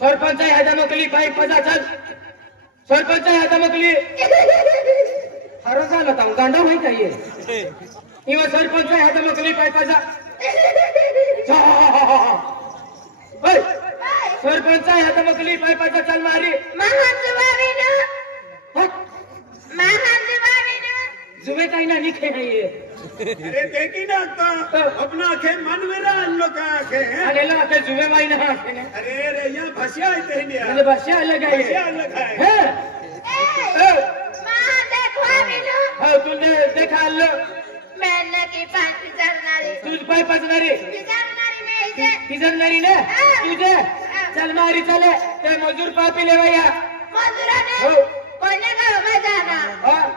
सरपंच हातामकली पाय पजा चल सरपंच हातामकली हर झालं होता गांडा माहित आहे किंवा सरपंच हातामकली पाय पजा सरपंच हातामकली पाय पजा चल मारी जुबे काही ना निखे नाहीये अरे देखी ना तो अपना के मन मेरा अन्नो का के अरे ला के जुबे माई ना अरे रे यहाँ भसिया है तेरे अरे बसिया लगा है भसिया लगा है मां देखो बिलो हां तूने देखा लो मैंने की पांच चढ़नारी तुझ पाय पजनारी चढ़नारी में इसे किजनारी ने तुझे चल मारी चले ते मजूर पापी ले भैया मजूरा ने हो कोने गांव में जाना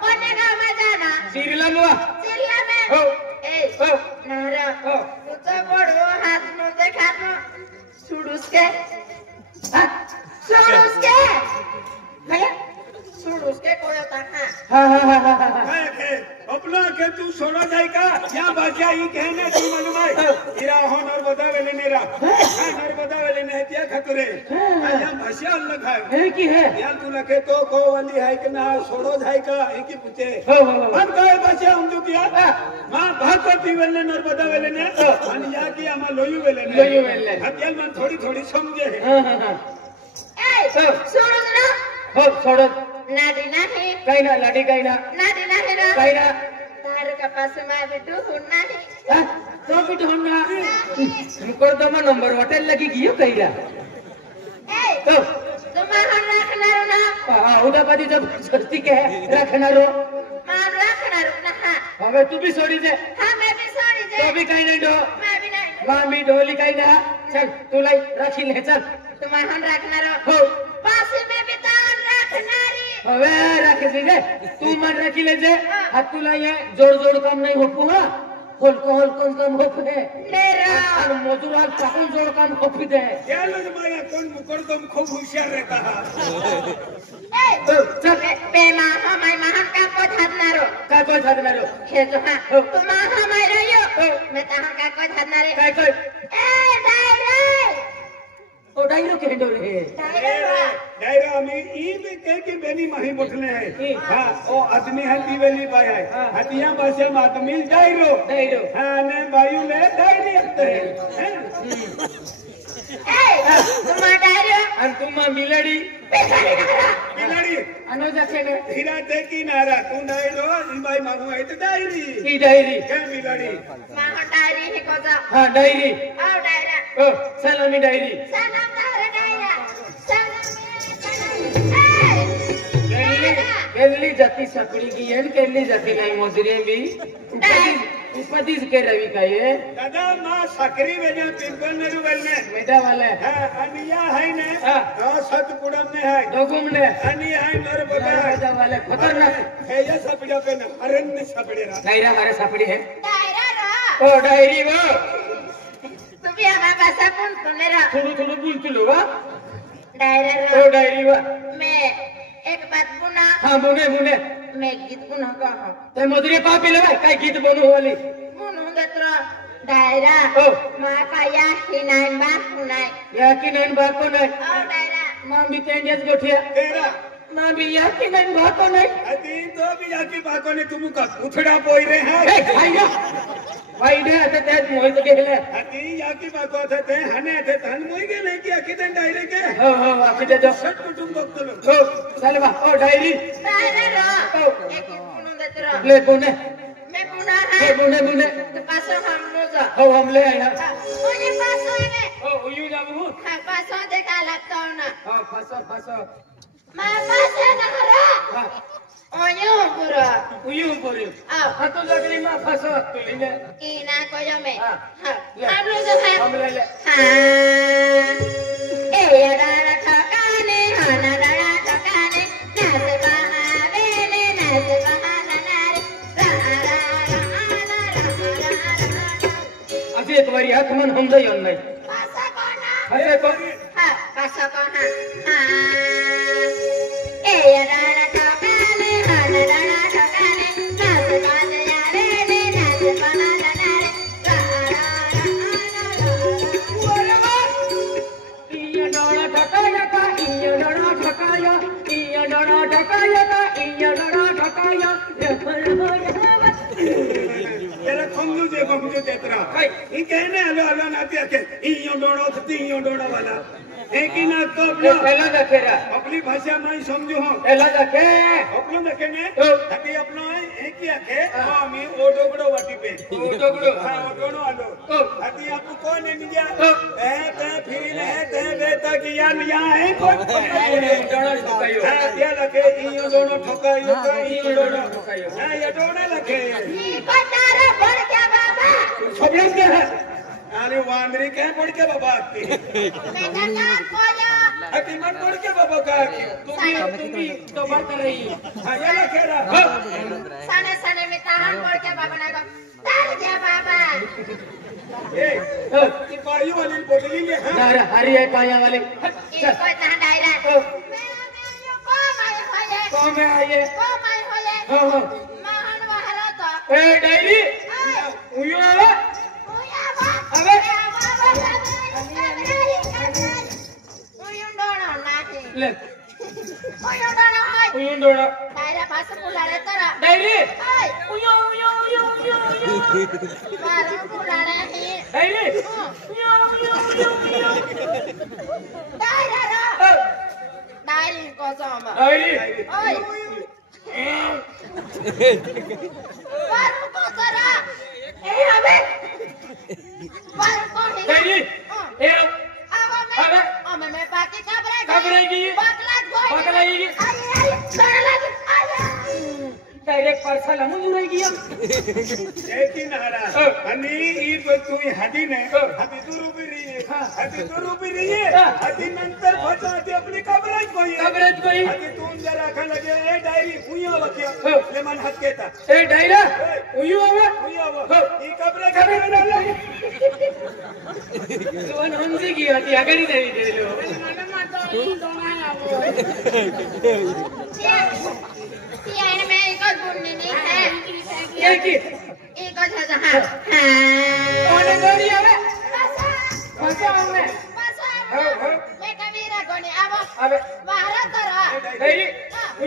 कोने गांव में जाना सिरला मुआ सिरिया में हो ए हो नारा हो तुझा बड़ो हाथ में देखा तो सुडुस के भैया सुडुस के कोयो तका हां के अपना के तू सोना जाए का यहाँ भसिया ही कहने तू मनुमाई इरा हो नर बतावेले नेरा नर बतावेले ने दिया खतरे यहाँ भसिया लगा है की है यार तू लगे तो को वाली है कि ना सोड़ो जाए का एक ही पूछे हो हम कहे भसिया हम जो किया मां भगवती वेले नर बतावेले ने आणि या की आमा लोयू वेले हत्याल मन थोड़ी थोड़ी समझे हां ए सुडुस ना हो छोड़ नाडी नाही काही ना लाडी काही ना नाडी नाही ना काही ना तार का पास में बिटू नाही तो भी ढोन ना मुकरदमा नंबर होटल लगी गियो कहिरा ए तो तुम्हारा रखनारो ना उदा बादी जब सस्ती के रखनारो मां रखनारो ना હવે તું भी छोड़ी दे हां मैं भी सॉरी तो जे भी काही नहीं डो मैं भी नहीं मां भी ढोली काही ना चल तू लाई राखी ले चल तुम्हारा रखनारो हो पास में भी तार रखनारी હવે રાખી દે તું મન રાખી લેજે આ તું લાય જોડ કામ નહીં હોપું હા હલકો કામ હોપે मेरा અને મજૂર હાલ ચાકુ જોડ કામ હોપી દે क्या लोग माया कौन मुकरदम खूब होशियार रहता है ए चल पे मां हमाय महान का को धरनारो काय कोय छादनारो हे जो हां तुम्हारा हमाय रहियो मैं तहां का को धरनारे काय कोय ए डायरे ओ डायरो के हेंडो रे डायरे डायरा में ई में कह के बेनी माही मुठले है हां ओ आदमी हल्दी वेली बाय है हतिया बसे में आदमी डायरो डायरो हां ने बायू ले डायरी हते हैं ए तुम्हारा डायरे અને તું માં બિલાડી बिलाड़ी આનો જાશે ને हीरा ते की नारा तू डायरो ई बाई मांगू है तो डायरी ઈ ડાયરી क्या बिलाड़ी मां डायरी है को जा હા ડાયરી आओ डायरा ઓ સલામી ડાયરી सलाम तारे डायरा सलाम केली जाती सकड़ी की है केली जाती नहीं मोजरे भी उपदिस के रवि का ये दादा मां सकरी वेने पिंपल नेरु वेने मेटा वाले हां अनिया है ने हां तो सतपुरम में है दोगुम ने अनिया है नरबदा मेटा वाले खतरनाक है ये सपड़ा पे न हरन में सपड़े रहा डायरा हरे सापड़ी है डायरा रा ओ डायरी वो तू भी हमारा भाषा कौन सुने रा थोड़ा बोलती लो वा डायरा ओ रा डायरी वा मैं एक बात बुना हाँ मुने मैं गीत बुना कहा ते मोदरी पापी ले काय गीत बनू वाली बुनूंगे तो डायरा ओ माँ का या हिनाइन बात सुनाए या की नैन बाको नहीं और डायरा मां भी तेंजेस गोठिया तेरा मां भी या की नैन बाको नहीं अति तो भी जाकी बाको ने तुम का उठड़ा पोई रहे हैं ए खाइया भाई ने अते ते मोहित गेले अति याकी बाको थे हने थे तन मोई के नहीं कि आखी दिन डायरी के हो आखी दे दो सट कुटुंब बक्तलो हो चल बा ओ डायरी डायरा रा ओ एक गीत बुनूंगे तो ले बोने मैं बुना ले है बोने तो पासो हम लोग जा हो हम ले आया ओए पासो है ओ उयू जाबू हाँ पासो देखा लगता हूँ ना हां फसो माँ पास है ना रा हां ओयो पूरा उयू बोलियो आओ हां तो लगली मां फसो तू ले की ना को जो मैं हाँ। हाँ ले। हम लोग जो है हम ले हाँ ए यारा ठकाने हाँ ना डरा ठकाने नाच बहावेले नाच बहाना नारे एक बारी हाथ मन हम दे नहीं पासा कोना अरे को हाँ पासा कोना हाँ ए राणा ठोकाले राणा ठोकाले नाच बाजे यारे रे नाच बना रे इया डोड़ा ठकाया का इया डोड़ा ठकाया इया डोड़ा ठकाया का इया डोड़ा ठकाया तेरा खमजू तेरा ई कहने हलो हलो नाते के इयो डोड़ो वाला एक ही ना तो पहला दखेरा अपनी भाषा में ही समझो हो पहला दखे अपनो देखे ने तो अभी अपनो एक ही आके मामी ओडोगड़ो वाटी पे ओडोगड़ो हां ओडोनो आलो अभी आपको कौन है मिया ए ते फिर है ते बेटा की यान यहां है कौन डोड़ा ठकायो हां त्या लगे इयो डोड़ो ठकायो का इयो डोड़ो ठकायो हां ये डोड़ा लगे पतारा पड़ क्या बाबा सबले के है अरे वांदरी कह पड़ के बाबा आती बेटा का खोया अति मन पड़ के बाबा का तुम्ही तो बात कर रही हां ये लखेरा सने में ताहन पड़ के बाबा ना को तार क्या बाबा ए सिपाही वाली बोतली ले हां अरे हरी है काया वाली ये कोई ताहन डायरा मैं यो को माय होले को में आइए को माय होले हां हां महान वहरा तो ए डायरी उयो आवे ओया बा अबे ले उयो डोड़ा डायरा पास बुलाले तरा डायरी हाय उयो बारो बुलाले ही डायरी डायरा रो डायरी को जामा डायरी ओय बारो को तरा ए अबे बारो को ही डायरी ए अब मैं बाकी कबरेगी बकलाएगी डायरेक्ट पार्सल हम जुरेगी हम लेकिन हरा अनि ई तू हदी ने हदी तू रूबी रही है हदी नंतर फसाती अपनी कबरेज कोई हदी तू जरा खा लगे ए डायरी उयो वकिया ले मन हद केता ए डायरा उयो आवे ई कबरे ना लगे सोन हमसे की आती आगरी देवी दे लो यार मैं एक और बुनने नहीं है ये की एक और था हाँ कौन गोरी आवे फसा हमने मैं कबीरा कोनी अब अबे बाहर तोरा डायरी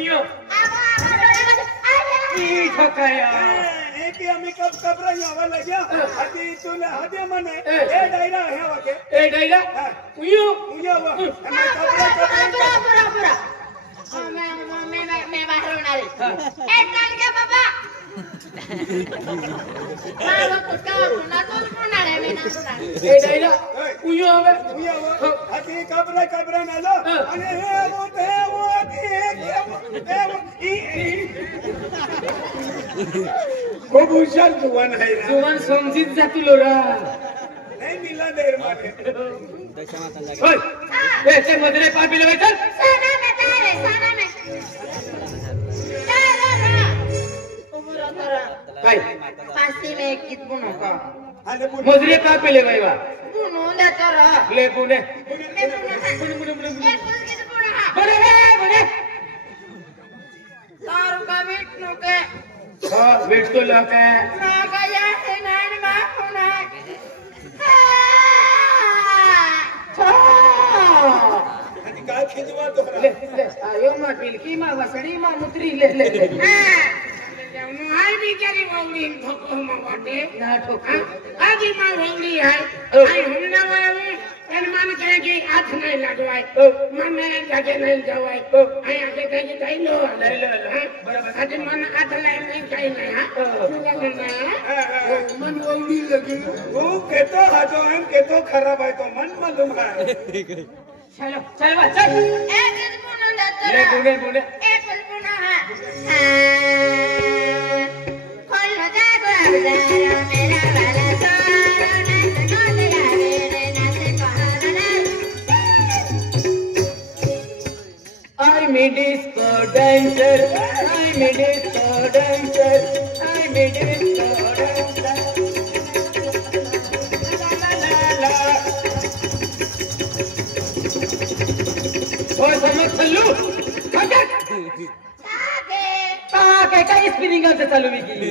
उयो अब ई ठकाया एक ही हमें कब कबरे आवे लगे हदी तूने हदी मने ए डायरा है वके ए डायरा उयो उयो मैं कबरे पूरा मैं बाहर होना रे ए चल के बाबा बाबा कुछ का ना तो होना रे मैं ना सुना ए डायरा उयो आवे हदी कबरे ना लो अरे वो खूब होशियार जुवान है ना जुवान समझित जातुलो रा नहीं मिला देर माने ओय ए ते मदरे पापी ले चल साना में तारे तारा उबरा तारा भाई फांसी में कित बुनो का अरे मदरे पापी ले भाईवा बुनो दे तारा ले बुने मैं बुनो एक कुछ कित बुनो हा बुने तारू का मीट नो के हां वेट तो लके ना गया है नान मा होना हदी का खिजवा तो ले आयो मा पिलकी मा वसड़ी मा मुत्री ले मुहाई भी करी वौली ठोको मवाटे ना ठोको आदि मा वौली है आई हमने वाली एन मान कहे कि हाथ नहीं लगवाए मन लगे नहीं जवाए आई आगे कहे कि ले लो बराबर आज मन हाथ ले नहीं कहीं नहीं हां मन वौली लगे वो केतो हाथो हम केतो खराब है तो मन मालूम है चलो चल चल एक कित बुनो दे तारा ले बुने एक कुछ बुनो हा खोलो जागो अब जरा मेरा वाला सारा नाच कोल यारे रे नाच बहाना I'm a disco dancer, I'm a disco dancer, I'm a disco dancer. चालू की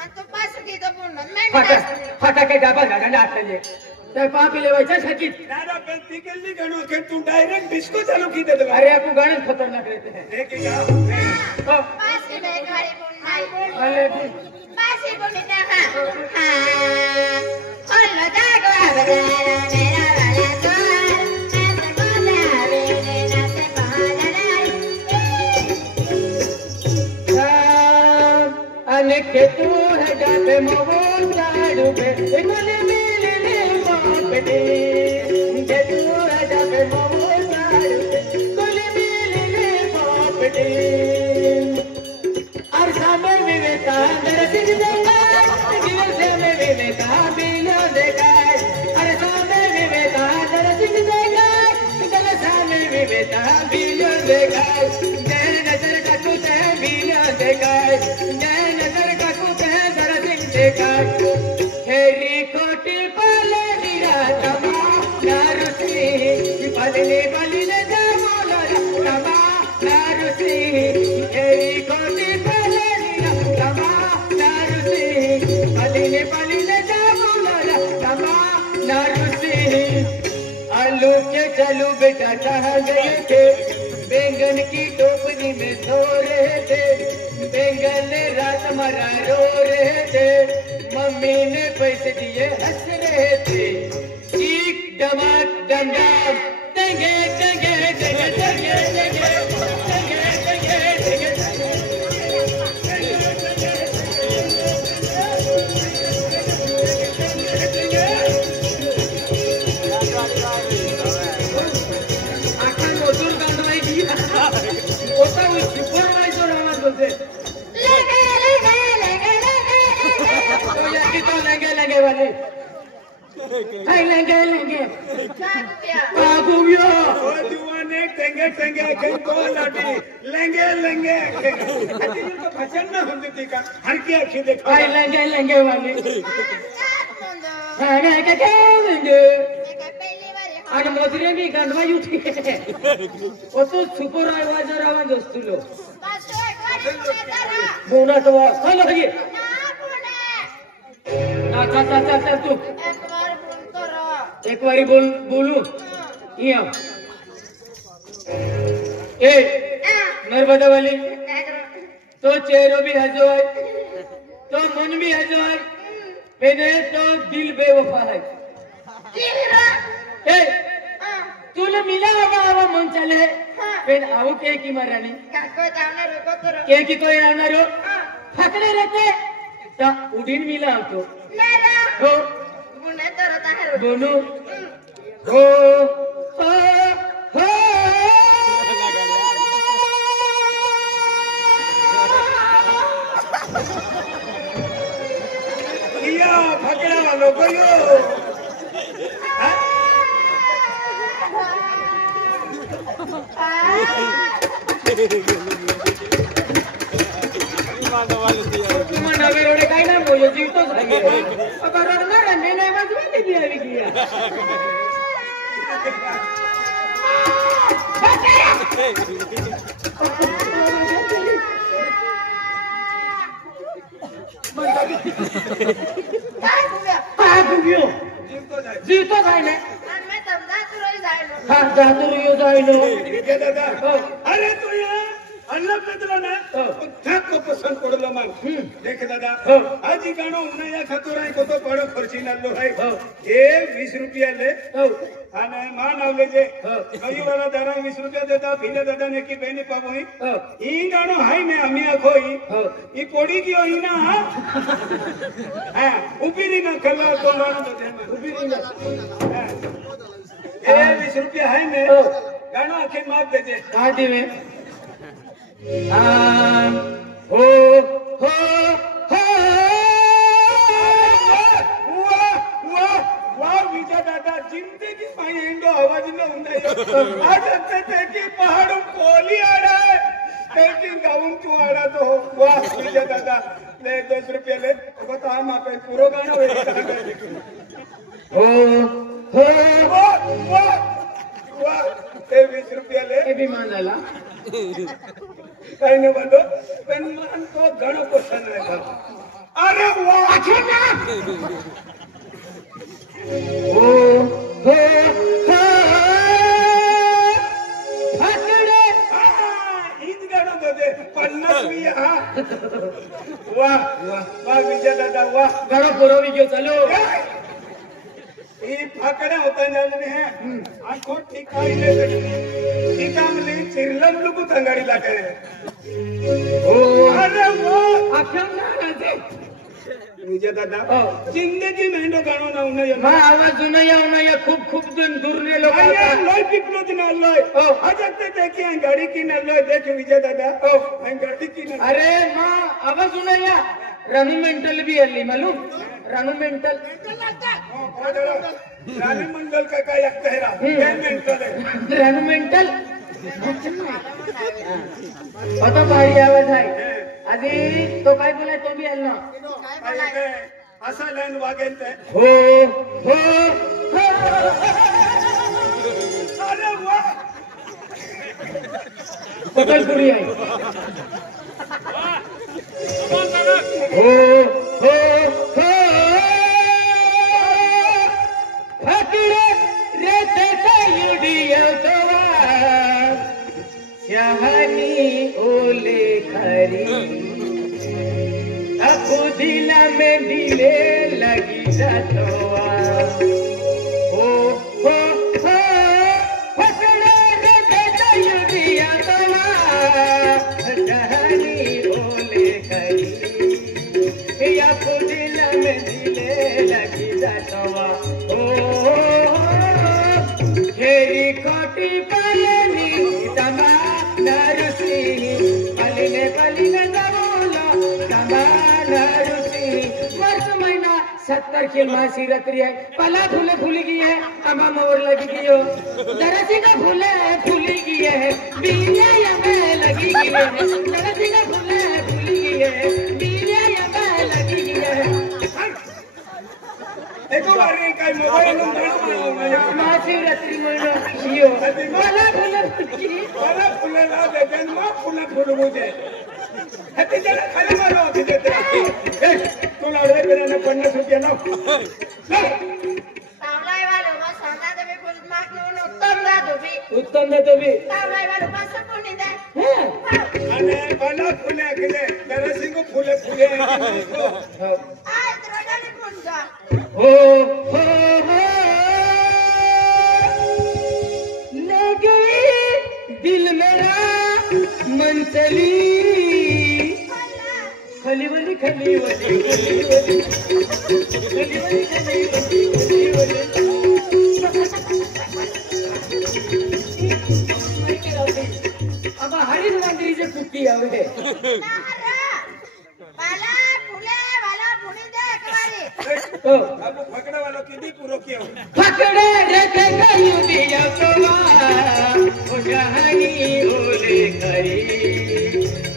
आणि तो पास की तो पूर्ण नाही फटाके डाबा गाडा आटले तर पापी लेवायच्या शकीत दादा पण तिकल्ली गणो के तू डायरेक्ट डिस्को चालू की दे अरे आपको गाने खतरनाक रहते हैं एक या पास की नाही गाडी पूर्ण अरे पास की पूर्ण ना हां ओलो जागो आबदारा मेरा वाला द्वार मैं तो बोले आवे ना से बहादुर अनेक तू है जाते मोबो चाडू पे इमले मिले ले बापडे के तू है जाते मोबो चाडू पे कोले मिले ले बापडे अरसा में विवेकानंद सिंह देखा गिरसे में विवेकानंद बिना देखा अरसा में विवेकानंद सिंह देखा गिरसा में विवेकानंद बिना देखा जय नजर का कुछ है बिना देखा जय नजर का कुछ है जरा सिंह देखा हेरी कोटी पाले दिरा तमा नारुसी बदले बलिने जामोला तमा नारुसी हेरी कोटी पाले दिरा तमा नारुसी बलिने बलिने जामोला तमा नारुसी आलू के चलू बेटा कहाँ गए थे बैंगन की टोपनी में सो रहे थे बैंगन ने रात मरा रो रहे थे मम्मी ने पैसे दिए हंस रहे थे चीख डमक डम डम देंगे देंगे देंगे देंगे देंगे देंगे देंगे आखा मजूर गांधवाई की होता हुई सुपरवाइजर आवाज बोलते तो याकी तो लगे लगे वाले हाय लगे लगे कागुबियो ओ दीवाने टेंगे टेंगे को लाटी लेंगे लेंगे अति को भजन ना होती का हर की आंखें देखो हाय लगे लगे वाले हाय लगे लगे आणि मोजरे मी गांधवाई उठी वो तो सुपरवाइजर आवाज असतो बोनत वा चलो ये चा तू एक बारी बोलू या ए नर्मदा वाली तो चेहरो भी हजो है तो मन भी हजो है मैंने तो दिल बेवफा है ए तूने मिला आवा मन चले फिर आओ के की मरानी के की कोई रावणार हो फकड़े रहते ता उडीन मिला तो हो दोनों हो हो हो किया फकड़ा वालों को यो तुम्हाला नवे काय ना बोल जीवतोच आहे आता रडणार आहे नाही वाजवायला ती आली की जीवतोच आहे ना हाँ जातो यो जाइनो ठीक है दादा अरे तू ये अल्लाह कदला ना थक को पसंद पड़लो मन देख दादा आज ही गाणो उन्हाया खतोराय को तो बड़ो खर्ची नल्लो है ए 20 रुपया ले અને માં નાવલે જે કઈ વાળા દારા 20 રૂપિયા દેતા ભીલે દાદા ને की બેની પાબોઈ ઈ ગાણો હાઈ ને અમી આખોઈ ઈ પોડી ગયો ઈ ના હા ઉભીરી ના કલા તો ગાણો દે ઉભીરી ના એ 20 રૂપિયા હાઈ ને ગાણો આખે માપ દેજે काटी में हो हो हो वाह विजय दादा जिंदगी में इंडो आवाज न उंदा आज ते की पहाड़ कोली आड़ा ते गाऊं तू आड़ा तो वाह विजय दादा ले 10 रुपया ले बता हम पे पूरा गाना हो हो वाह वाह वाह ते 20 रुपया ले ये भी मान डाला काही नाही बोलतो पण मन तो घणो पसंद आहे. अरे वा हो हो हो फाकडे हीच गाणं बोलते 50 मी हा वा वा वा विजय दादा वा घणो पुरवी गयो चलो ही फाकड्या होता जाणे है आखो ठिकाणी ठिकाणी चिरलम लुकू थंगाडी लागे हो अरे वा आख्या ना विजय दादा जिंदगी मेंढो गाणो ना उन्हा मा आवाज जुनया उनया खूप खूप दूरने लोक अरे आता लोय पिपलो दिन लोय आज ते देखी आहे गाडी की न लोय देख विजय दादा आहे गाडी की न अरे मा आवाज उनया रानू मेंटल भी आली मालूम रानू मेंटल रानी मंडल का काय एक कहरा काय मेंटल आहे रानू मेंटल आता भारी आवाज आहे आधी तो काय बोलाय तो भी आला काय असा लाईन वागेल ते हो हो हो अरे वा पकलपुरी आहे हो हो हो फाकडे रे देखा युडिया तवा शहानी ओले खरी अपू दिला में दिले लगी जातवा हो हो हो फाकडे रे देखा युडिया तवा शहानी ओले खरी अपू दिला में दिले लगी जातवा खेरी कोटी पालनी तमा नरुसी पलिने पलिने दबोलो तमा नरुसी वर्ष महीना 70 की महाशिवरात्रि है पला फूले फूली गई है तमा मोर लगी गई हो दरसी का फूले फूली गई है बीलिया यमे लगी गई है दरसी का फूले फूली गई है बीलिया यमे लगी गई है एको बारी काय मोबाईल नंबर महाशिवरात्रि महिना यो मला फुले ना दे जन्म फुले फुलबुजे हती जरा खाली मारो होती देते तू लाडवे पेराने 50 रुपया लाव सावलाई वालो मा सांगा तुम्ही फुल माग घेऊन उत्तम देतो भी सावलाई वालो पास कोणी दे आणि मला फुले केले जरा सिंगो फुले फुले आय त्रोडाली कोण जा हो हो हो ले गई दिल मेरा मन चली खलीवली खलीवली खलीवली खलीवली खलीवली अब हरी मंदिर से कुट्टी आवे वाला फुले दे एकबारी तो अब फकड़ा वाला किदी पूरो कियो फकड़े रखे गई दिया तोवा ओ जहानी ओले करी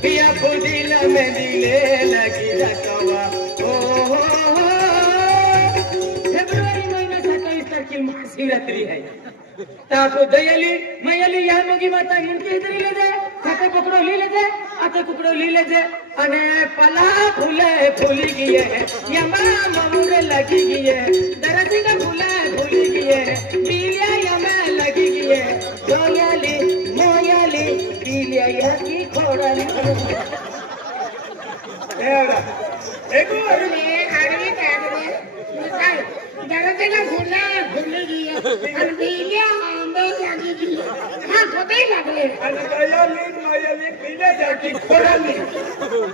पिया को दिल में दिले लगी रखवा ओ फेब्रुवारी महीना 27 तारीख महाशिवरात्रि है ताको दयाली मयाली या मगी माता मुनके इधर ले जाए खाते पकड़ो ले जाए आते पकड़ो ले जाए अने पला फूले फूली गई है यमा ममुरे लगी गई है दरसी का फूले फूली गई है पीलिया यमा लगी गई है जोयाली मोयाली पीलिया या की खोड़ाली एवढा एको बारी अरे आडवी काय काय दरवाजेला फुले गई आणि बिलिया आंबे लागी गई हा खोटे लागले आणि दयालीन मायालीन पिले जाकी खोडाली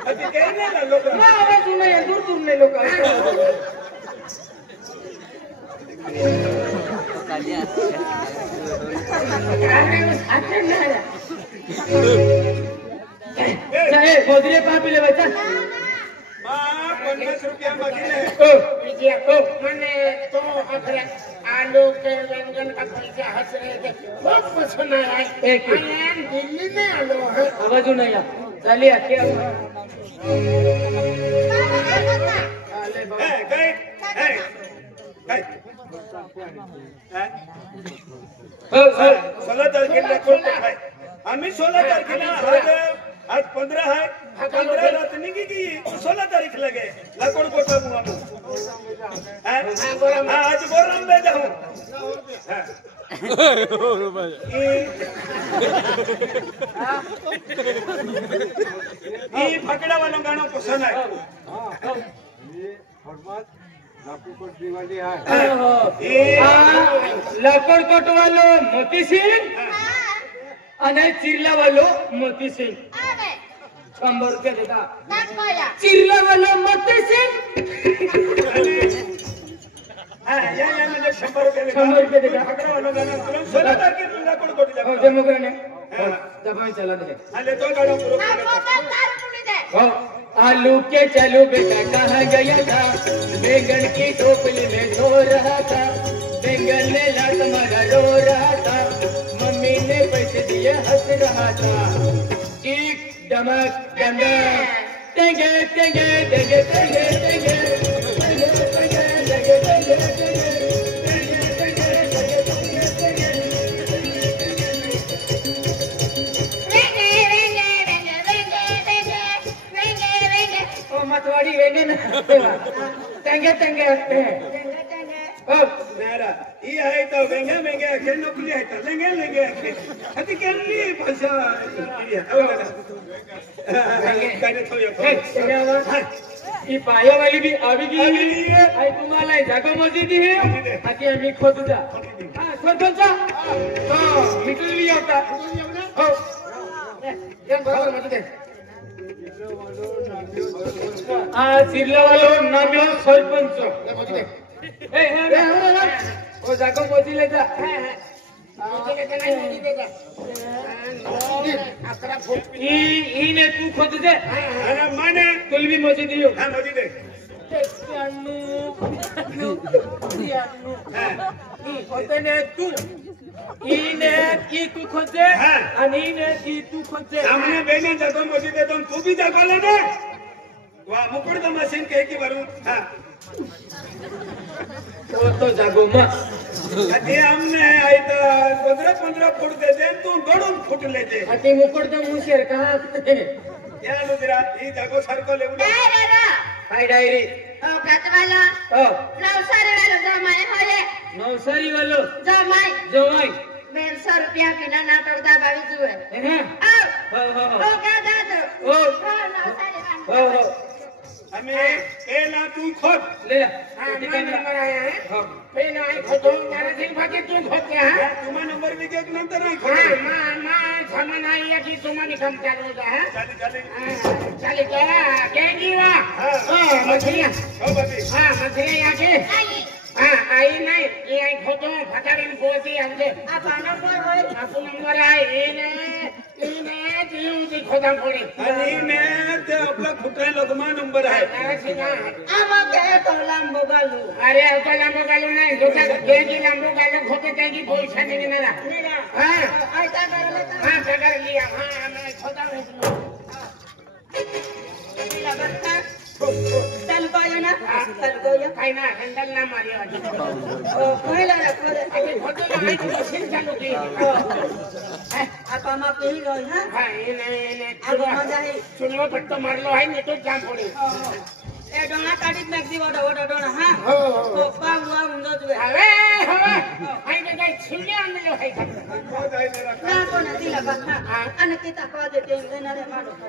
अति काही नाही ना लोक मा आवाज नाही दूर दूर ने लोक चाहे गोदरे पापिले बच्चा मा 50 रुपया मागिले विजय को मैंने तो अपने आलू के व्यंजन का पैसा हंस रहे थे बहुत पसंद आया एक आया दिल्ली में आलू है आवाज नाही झाली आखी ए काय ए काय हो हो 16 तारखेला कोण आहे आम्ही 16 तारखेला आज आज 15 है 15 रात निकी की 16 तारीख लगे लाकोड़ कोटा मुआ हां आज गोरम में जाऊं ये पकड़ा वाला गाना पसंद है लाकड़कोट वालो मोती सिंह અને ચીરલા વાલો મોતી સિંહ 100 રૂપિયા દેતા ચીરલા વાલો મોતી સિંહ हां या मैंने 100 रुपए देगा पकड़ा वाला गाना 16 तारीख के लाकोड़ जा जे मगरने दबाई चला दे ले तो गाना पूरा आलू के चलो बेटा कहाँ गया था बैंगन की टोपली में सो रहा था बैंगन ने लात मारा रो रहा था मम्मी ने पैसे दिए हंस रहा था एक डमक डमक टेंगे टेंगे टेंगे टेंगे टेंगे मतवाड़ी वेंगे ना टेंगे टेंगे नारा ये है तो वेंगे वेंगे के नौकरी है तो लेंगे के अति केली भाषा ये कहने तो ये ये पाया वाली भी आवी की आई तुम्हाला जागा मस्जिद है आती आम्ही खोदूदा हां सरपंच तो मिटल भी होता हो ये बरोबर मत दे चिरला वालो नाम्यो सरपंच ए ओ जागा मोजी ले जा ने तू खोद दे अरे माने तुल भी मोजी दियो हां मोजी दे होते तू इने की तू खोद दे आणि इने की तू खोद दे सामने बेने जागो मोजी दे तो तू भी जागो ले ने वाह मुकुड़ तो मशीन के की भरू हां तो जागो मा अति हमने आई तो 15 फुट दे दे तू 2 फुट ले दे अति मुकुड़ तो मुशेर कहां या लुदरा ई जागो सरको ले उड़ा हाय डायरी ओ कतवाला ओ नवसारी वालो जमाई होले नवसारी वालो जमाई 150 रुपया बिना नाटक दा बावी जुए हैं ओ का दादो ओ नवसारी हो हमें पहला तू खोद ले हां नंबर आया है पहला आई खोदो नारे दिन भागे तू खोद है तुम्हारा नंबर भी के नंतर नाही हां खोद मां सामान आई है कि तुम्हारी काम चालू है चले चले क्या केगी वा हां मछलियां ओ बाबी हां मछलियां आके हां आई नहीं ये आई खोदो फटारिन बोती हमसे आपा नंबर होय आपको नंबर आई इने जीव दी खोदा पड़ी आणि मैं ते आपला खुटे लगमा नंबर है अरे सीधा आमा के तो लांबो गालू अरे तो लांबो गालू नहीं दोता केगी लांबो गालू खोते तेगी पैसा नहीं मेरा हां ऐसा कर ले हां कर लिया हां मैं खोदा हूं चल कोयो ना चल कोयो खाई ना हैंडल ना मारियो ओ पहिला रे खोदे अभी खोदो ना आई मशीन चालू की आपा मा पही गई हां हां इने आगो मजा है सुनो पट्टो मारलो है नहीं तो जाम पड़ी ए डोना काटित मैक दी वडो डोना हां हो तो पावला हुंदो तुवे अरे हवा आई ने जाई छिले आणलो है खोद आई मेरा ना कोना दिला बा हां अन किता को दे ते ना रे माडो